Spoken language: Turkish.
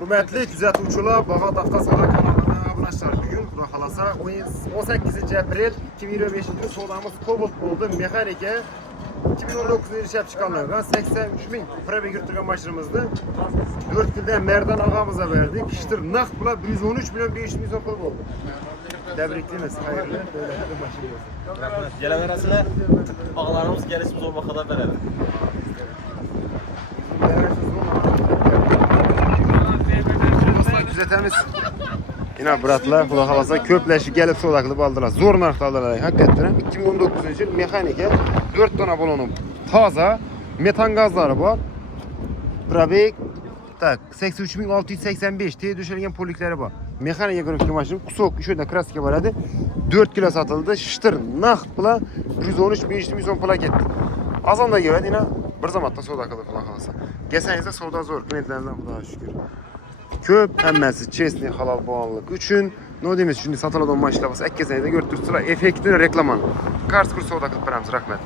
Hürmetli düzeltuvchilar, Bağa Daftar Savdo kanalına abunachlar. Bugün Xudo xolasa 18 aprel 2025 yılı savdamiz Cobalt bo'ldi. Mexanika 2019 ishlab chiqarilgan 83 ming probeg yurtirgan mashinamizni 4 yildan Merdan og'amizga berdik. Ishtir naqd bilan 113 million 500 ming so'm pul bo'ldi. Tebriklaymiz. Xayrli davlatli mashina bo'lsin. Rahmat. Kelaverasizlar. Ağalarımız gelişimiz olma kadar verelim. Düzeltemiz. Yine bratlar, Xudo xolasa köpleşi gelip savdo qilib oldilar. Zo'r narxda oldilar. Hakikaten 2019 yil mexanika 4 tane balonu toza, metan gazlari bor. Probeg tak 83685 tey döşelgen poliklari bor. Mexanika ko'rinishli mashina kusok shunda kraska boradi. 4 kilo sotildi. Shtir naqd bilan 113 500 ming so'm pul ketdi. Azonda keladi yine bir zamonda savdo qildi Xudo xolasa. Kelsangizda savdo zo'r, klientlardan Xudoga shukr. Köp hammasi chestni halol bo'lganlik uchun nima deymiz, shunday sotiladigan mashinalar bo'lsa, ikkisini de ko'rib turibsizlar, effektli reklaman. Kars kurs savdo qilib beramiz, rahmat.